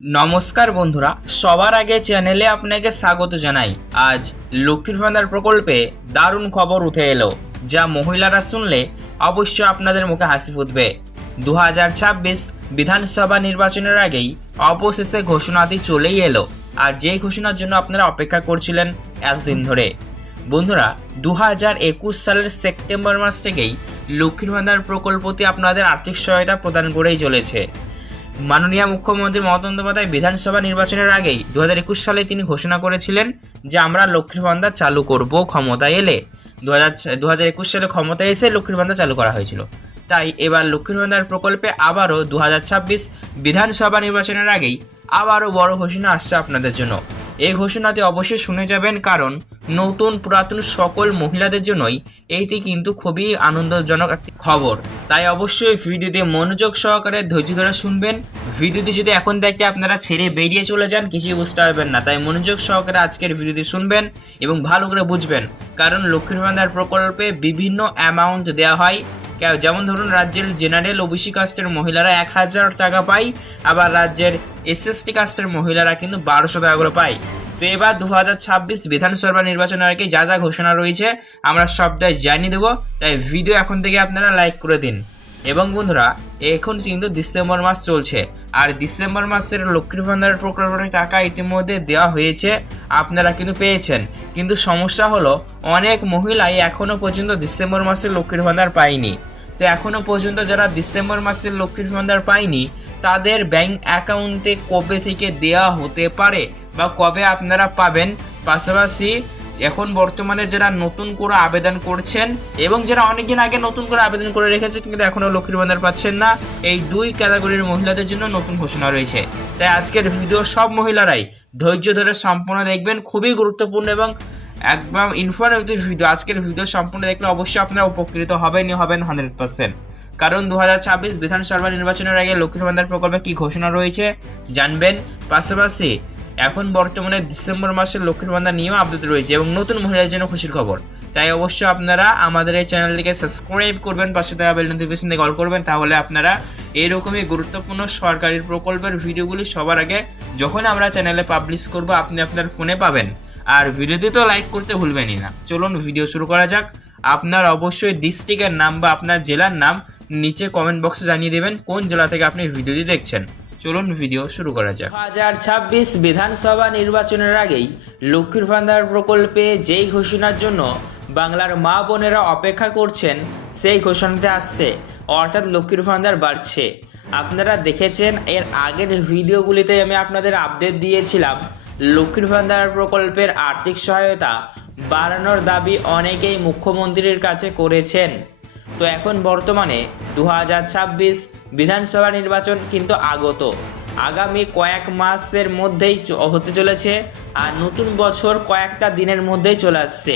নমস্কার বন্ধুরা, সবার আগে চ্যানেলে আপনাকে স্বাগত জানাই। আজ লক্ষ্মীর ভান্ডার প্রকল্পে দারুণ খবর উঠে এলো, যা মহিলারা শুনলে অবশ্যই আপনাদের মুখে হাসি ফুটবে। দু হাজার ছাব্বিশ বিধানসভা নির্বাচনের আগেই অবশেষে ঘোষণাটি চলেই এলো, আর যেই ঘোষণার জন্য আপনারা অপেক্ষা করছিলেন এতদিন ধরে। বন্ধুরা দু হাজার একুশ সালের সেপ্টেম্বর মাস থেকেই লক্ষ্মীর ভান্ডার প্রকল্পটি আপনাদের আর্থিক সহায়তা প্রদান করেই চলেছে। মাননীয় মুখ্যমন্ত্রী মমতা বন্দ্যোপাধ্যায় বিধানসভা নির্বাচনের আগেই দু হাজার একুশ সালে তিনি ঘোষণা করেছিলেন যে আমরা লক্ষ্মীর ভান্ডার চালু করব ক্ষমতা এলে। দু হাজার সালে ক্ষমতায় এসে লক্ষ্মীর ভান্ডার চালু করা হয়েছিল। তাই এবার লক্ষ্মীর ভান্ডার প্রকল্পে আবারও দু হাজার ছাব্বিশ বিধানসভা নির্বাচনের আগেই আবারও বড় ঘোষণা আসছে আপনাদের জন্য। এই ঘোষণাতে অবশ্যই শুনে যাবেন, কারণ নতুন পুরাতন সকল মহিলাদের জন্যই এইটি কিন্তু খুবই আনন্দজনক একটি খবর। তাই অবশ্যই ভিডিওতে মনোযোগ সহকারে ধৈর্য ধরে শুনবেন। ভিডিওটি যদি এখন দেখতে আপনারা ছেড়ে বেরিয়ে চলে যান, কিছুই বুঝতে পারবেন না। তাই মনোযোগ সহকারে আজকের ভিডিওটি শুনবেন এবং ভালো করে বুঝবেন। কারণ লক্ষ্মীর ভান্ডার প্রকল্পে বিভিন্ন অ্যামাউন্ট দেওয়া হয়। যেমন ধরুন রাজ্যের জেনারেল ওবিসি কাস্টের মহিলারা এক হাজার টাকা পায়, আবার রাজ্যের এসএসটি কাস্টের মহিলারা কিন্তু বারোশো টাকা করে পায়। তো এবার দু হাজার ছাব্বিশ বিধানসভা নির্বাচনের আগে যা যা ঘোষণা রয়েছে, আমরা সবটাই জানিয়ে দেবো। তাই ভিডিও এখন থেকে আপনারা লাইক করে দিন। এবং বন্ধুরা, এখন কিন্তু ডিসেম্বর মাস চলছে। আর ডিসেম্বর মাসের লক্ষ্মীর ভান্ডার প্রকল্পের টাকা ইতিমধ্যে দেওয়া হয়েছে, আপনারা কিন্তু পেয়েছেন। কিন্তু সমস্যা হলো, অনেক মহিলাই এখনও পর্যন্ত ডিসেম্বর মাসের লক্ষ্মীর ভান্ডার পায়নি। তো এখনও পর্যন্ত যারা ডিসেম্বর মাসের লক্ষ্মীর ভান্ডার পায়নি, তাদের ব্যাংক অ্যাকাউন্টে কবে থেকে দেওয়া হতে পারে বা কবে আপনারা পাবেন? পাশাপাশি এখন বর্তমানে যারা নতুন করে আবেদন করছেন এবং যারা অনেকদিন আগে নতুন করে আবেদন করে রেখেছে কিন্তু এখনও লক্ষ্মীর ভান্ডার পাচ্ছেন না, এই দুই ক্যাটাগরির মহিলাদের জন্য নতুন ঘোষণা রয়েছে। তাই আজকের ভিডিও সব মহিলারাই ধৈর্য ধরে সম্পূর্ণ দেখবেন, খুবই গুরুত্বপূর্ণ এবং একদম ইনফরমেটিভ ভিডিও। আজকের ভিডিও সম্পূর্ণ দেখলে অবশ্যই আপনারা উপকৃত হবেনই হবেন হান্ড্রেড পার্সেন্ট। কারণ দু হাজার ছাব্বিশ বিধানসভা নির্বাচনের আগে লক্ষ্মীর ভান্ডার প্রকল্পে কি ঘোষণা রয়েছে জানবেন। পাশাপাশি এখন বর্তমানে ডিসেম্বর মাসের লক্ষ্মীর ভান্ডার নিয়েও আপডেট রয়েছে এবং নতুন মহিলাদের জন্য খুশির খবর। তাই অবশ্যই আপনারা আমাদের এই চ্যানেলটিকে সাবস্ক্রাইব করবেন, পাশে থাকা বেল নোটিফিকেশন কল করবেন, তাহলে আপনারা এরকমই গুরুত্বপূর্ণ সরকারি প্রকল্পের ভিডিওগুলি সবার আগে যখন আমরা চ্যানেলে পাবলিশ করব, আপনি আপনার ফোনে পাবেন। আর ভিডিওতে তো লাইক করতে ভুলবেনই না। চলুন ভিডিও শুরু করা যাক। আপনার অবশ্যই ডিস্ট্রিক্টের নাম বা আপনার জেলার নাম নিচে কমেন্ট বক্সে জানিয়ে দেবেন, কোন জেলা থেকে আপনি ভিডিওটি দেখছেন। চলুন ভিডিও শুরু করা যাক। হাজার ছাব্বিশ বিধানসভা নির্বাচনের আগেই লক্ষ্মীর ভান্ডার প্রকল্পে যেই ঘোষণার জন্য বাংলার মা বোনেরা অপেক্ষা করছেন, সেই ঘোষণাতে আসছে, অর্থাৎ লক্ষ্মীর ভান্ডার বাড়ছে। আপনারা দেখেছেন, এর আগের ভিডিওগুলিতে আমি আপনাদের আপডেট দিয়েছিলাম, লক্ষ্মীর ভান্ডার প্রকল্পের আর্থিক সহায়তা বাড়ানোর দাবি অনেকেই মুখ্যমন্ত্রীর কাছে করেছেন। তো এখন বর্তমানে দু হাজার ছাব্বিশ বিধানসভা নির্বাচন কিন্তু আগত। আগামী কয়েক মাসের মধ্যেই হতে চলেছে আর নতুন বছর কয়েকটা দিনের মধ্যেই চলে আসছে।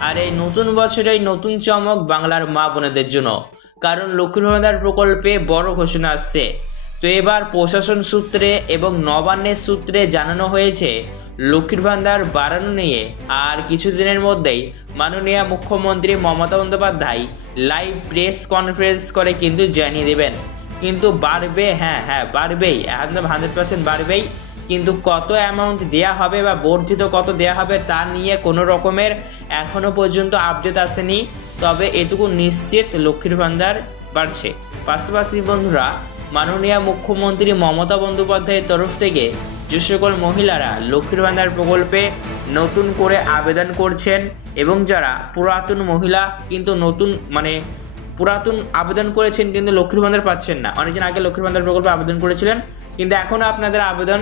আর এই নতুন বছরেই নতুন চমক বাংলার মা বোনেদের জন্য। কারণ লক্ষ্মীর ভান্ডার প্রকল্পে বড় ঘোষণা আসছে। তো এবার প্রশাসন সূত্রে এবং নবান্নের সূত্রে জানানো হয়েছে, লক্ষ্মীর ভান্ডার বাড়ানো নিয়ে আর কিছুদিনের মধ্যেই মাননীয় মুখ্যমন্ত্রী Mamata Bandyopadhyay live press conference করে কিন্তু জানিয়ে দেবেন। কিন্তু বাড়বে হ্যাঁ হ্যাঁ বাড়বেই, একদম হান্ড্রেড পার্সেন্ট বাড়বেই। কিন্তু কত অ্যামাউন্ট দেয়া হবে বা বর্ধিত কত দেয়া হবে তা নিয়ে কোনো রকমের এখনও পর্যন্ত আপডেট আসেনি। তবে এটুকু নিশ্চিত লক্ষ্মীর ভান্ডার বাড়ছে। পাশাপাশি বন্ধুরা, মাননীয় মুখ্যমন্ত্রী মমতা বন্দ্যোপাধ্যায়ের তরফ থেকে যে সকল মহিলারা লক্ষ্মীর ভান্ডার প্রকল্পে নতুন করে আবেদন করছেন এবং যারা পুরাতন মহিলা কিন্তু নতুন মানে পুরাতন আবেদন করেছেন কিন্তু লক্ষ্মীর ভান্ডার পাচ্ছেন না। অনেকদিন আগে লক্ষ্মীর ভান্ডার প্রকল্পে আবেদন করেছিলেন, কিন্তু এখনও আপনাদের আবেদন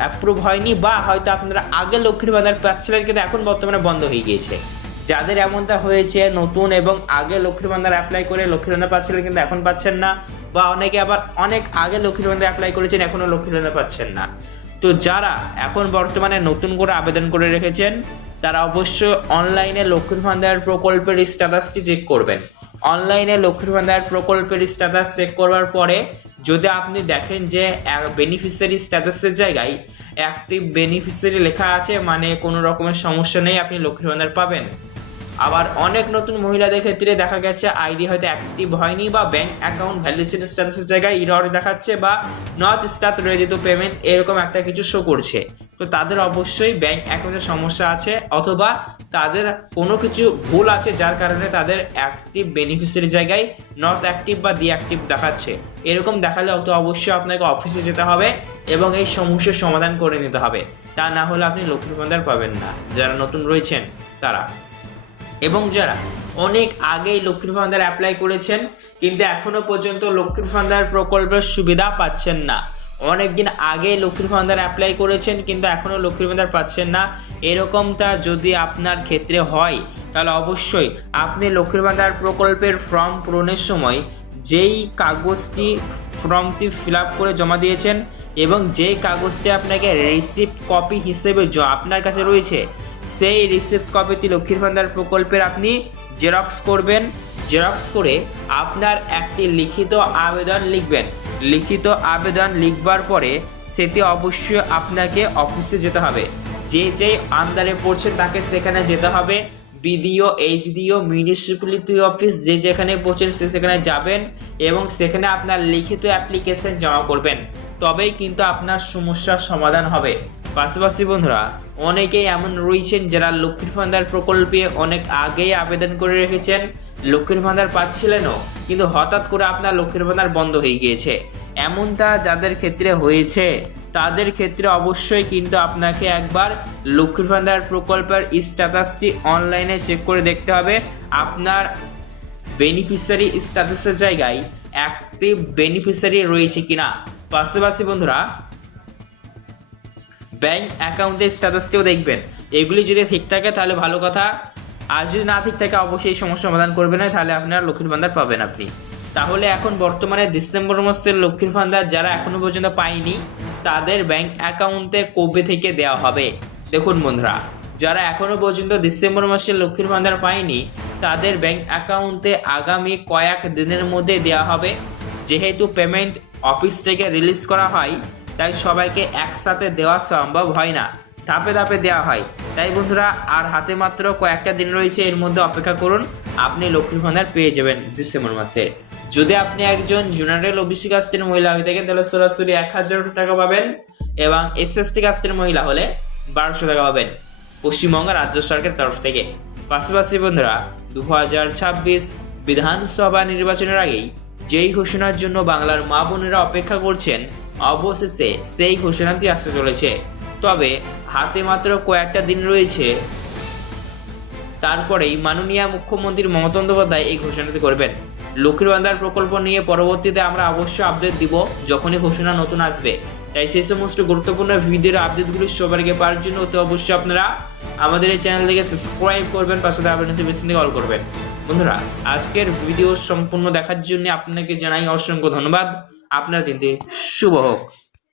অ্যাপ্রুভ হয়নি বা হয়তো আপনারা আগে লক্ষ্মীর ভান্ডার পাচ্ছিলেন কিন্তু এখন বর্তমানে বন্ধ হয়ে গিয়েছে। যাদের এমনটা হয়েছে নতুন এবং আগে লক্ষ্মীর ভান্ডার অ্যাপ্লাই করে লক্ষ্মীর ভান্ডার পাচ্ছিলেন কিন্তু এখন পাচ্ছেন না, বা অনেকে আবার অনেক আগে লক্ষ্মীর ভান্ডার অ্যাপ্লাই করেছেন এখনও লক্ষ্মীর ভান্ডার পাচ্ছেন না। তো যারা এখন বর্তমানে নতুন করে আবেদন করে রেখেছেন, তারা অবশ্যই অনলাইনে লক্ষ্মীর ভান্ডার প্রকল্পের স্ট্যাটাসটি চেক করবেন। অনলাইনে লক্ষ্মীর ভান্ডার প্রকল্পের স্ট্যাটাস চেক করবার পরে যদি আপনি দেখেন যে বেনিফিশিয়ারি স্ট্যাটাসের জায়গায় অ্যাক্টিভ বেনিফিশিয়ারি লেখা আছে মানে কোনো রকমের সমস্যা নেই, আপনি লক্ষ্মীর ভান্ডার পাবেন। আবার অনেক নতুন মহিলাদের ক্ষেত্রে দেখা গেছে, আইডি হয়তো অ্যাক্টিভ হয়নি বা ব্যাংক অ্যাকাউন্ট ভ্যালিডেশন স্ট্যাটাসের জায়গায় ইরর দেখাচ্ছে বা নট স্টার্ট টু পেমেন্ট এরকম একটা কিছু শো করছে। তো তাদের অবশ্যই ব্যাংক অ্যাকাউন্টের সমস্যা আছে, অথবা তাদের কোনো কিছু ভুল আছে যার কারণে তাদের অ্যাক্টিভ বেনিফিসিয়ারি জায়গায় নট অ্যাক্টিভ বা ডিঅ্যাক্টিভ দেখাচ্ছে। এরকম দেখালে তো অবশ্যই আপনাকে অফিসে যেতে হবে এবং এই সমস্যার সমাধান করে নিতে হবে। তা না হলে আপনি লক্ষ্মীর ভান্ডার পাবেন না। যারা নতুন রয়েছেন, তারা। এবং যারা অনেক আগেই লক্ষ্মীর ভান্ডার অ্যাপ্লাই করেছেন, কিন্তু এখনও পর্যন্ত লক্ষ্মীর ভান্ডার প্রকল্পের সুবিধা পাচ্ছেন না। অনেক দিন আগে লক্ষ্মীর ভান্ডার অ্যাপ্লাই করেছেন, কিন্তু এখনও লক্ষ্মীর ভান্ডার পাচ্ছেন না। এরকমটা যদি আপনার ক্ষেত্রে হয়, তাহলে অবশ্যই আপনি লক্ষ্মীর ভান্ডার প্রকল্পের ফর্ম পূরণের সময় যেই কাগজটি ফর্মটি ফিল করে জমা দিয়েছেন এবং যেই কাগজটি আপনাকে রিসিপ্ট কপি হিসেবে আপনার কাছে রয়েছে, সেই রিসিপ্ট কপিটি লক্ষ্মীর ভান্ডার প্রকল্পের আপনি জেরক্স করবেন। জেরক্স করে আপনার একটি লিখিত আবেদন লিখবেন। লিখিত আবেদন লিখবার পরে সেটি অবশ্যই আপনাকে অফিসে যেতে হবে। যে যেই আন্দারে পড়ছে তাকে সেখানে যেতে হবে। বিডিও, এইচডিও, মিউনিসিপ্যালিটি অফিস যে যেখানে পড়ছেন সে সেখানে যাবেন এবং সেখানে আপনার লিখিত অ্যাপ্লিকেশন জমা করবেন। তবেই কিন্তু আপনার সমস্যার সমাধান হবে। পাশাপাশি বন্ধুরা, অনেকেই এমন রয়েছেন যারা লক্ষ্মীর ভান্ডার প্রকল্পে অনেক আগেই আবেদন করে রেখেছেন। লক্ষ্মীর ভান্ডার পাচ্ছিলেনও, কিন্তু হঠাৎ করে আপনার লক্ষ্মীর ভান্ডার বন্ধ হয়ে গিয়েছে। এমনটা যাদের ক্ষেত্রে হয়েছে, তাদের ক্ষেত্রে অবশ্যই কিন্তু আপনাকে একবার লক্ষ্মীর ভান্ডার প্রকল্পের স্ট্যাটাসটি অনলাইনে চেক করে দেখতে হবে। আপনার বেনিফিশিয়ারি স্ট্যাটাসের জায়গায় অ্যাক্টিভ বেনিফিশিয়ারি রয়েছে কিনা। পাশাপাশি বন্ধুরা ব্যাংক অ্যাকাউন্টের স্ট্যাটাসটিও দেখবেন। এগুলি যদি ঠিক থাকে, তাহলে ভালো কথা। আর যদি না ঠিক থাকে, অবশ্যই এই সমস্যার সমাধান করবেন না, তাহলে আপনার লক্ষ্মীর ভান্ডার পাবেন আপনি। তাহলে এখন বর্তমানে ডিসেম্বর মাসের লক্ষ্মীর ভান্ডার যারা এখনও পর্যন্ত পায়নি, তাদের ব্যাংক অ্যাকাউন্টে কবে থেকে দেওয়া হবে? দেখুন বন্ধুরা, যারা এখনও পর্যন্ত ডিসেম্বর মাসের লক্ষ্মীর ভান্ডার পায়নি, তাদের ব্যাংক অ্যাকাউন্টে আগামী কয়েক দিনের মধ্যে দেওয়া হবে। যেহেতু পেমেন্ট অফিস থেকে রিলিজ করা হয় তাই সবাইকে একসাথে দেওয়া সম্ভব হয় না। ধাপে ধাপে দেওয়া হয়। তাই বন্ধুরা, আর হাতে মাত্র কয়েকটা দিন রয়েছে, এর মধ্যে অপেক্ষা করুন। আপনি লক্ষ্মীর ভান্ডার পেয়ে যাবেন ডিসেম্বর মাসে। যদি আপনি একজন জেনারেল ওবিসি কাস্টের মহিলা হয়ে থাকেন, তাহলে সরাসরি এক হাজার টাকা পাবেন এবং এসএসটি কাস্টের মহিলা হলে বারোশো টাকা পাবেন পশ্চিমবঙ্গ রাজ্য সরকারের তরফ থেকে। পাশাপাশি বন্ধুরা দু হাজার ছাব্বিশ বিধানসভা নির্বাচনের আগেই যেই ঘোষণার জন্য বাংলার মা বোনেরা অপেক্ষা করছেন অবশেষে সেই ঘোষণাটি আসতে চলেছে। তবে হাতে মাত্র কয়েকটা দিন রয়েছে। তারপরেই মাননীয় মুখ্যমন্ত্রী মমতা বন্দ্যোপাধ্যায় এই ঘোষণাটি করবেন। লক্ষ্মীর ভান্ডার প্রকল্প নিয়ে পরবর্তীতে আমরা অবশ্যই আপডেট দিব যখনই ঘোষণা নতুন আসবে। তাই সেই সমস্ত গুরুত্বপূর্ণ ভিডিওর আপডেটগুলো সবার আগে পাওয়ার জন্য অতি অবশ্যই আপনারা আমাদের এই চ্যানেলটিকে সাবস্ক্রাইব করবেন, পাশে আবার নোটিফিকেশন অল করবেন। বন্ধুরা, আজকের ভিডিও সম্পূর্ণ দেখার জন্য আপনাকে জানাই অসংখ্য ধন্যবাদ। আপনার দিনটি শুভ হোক।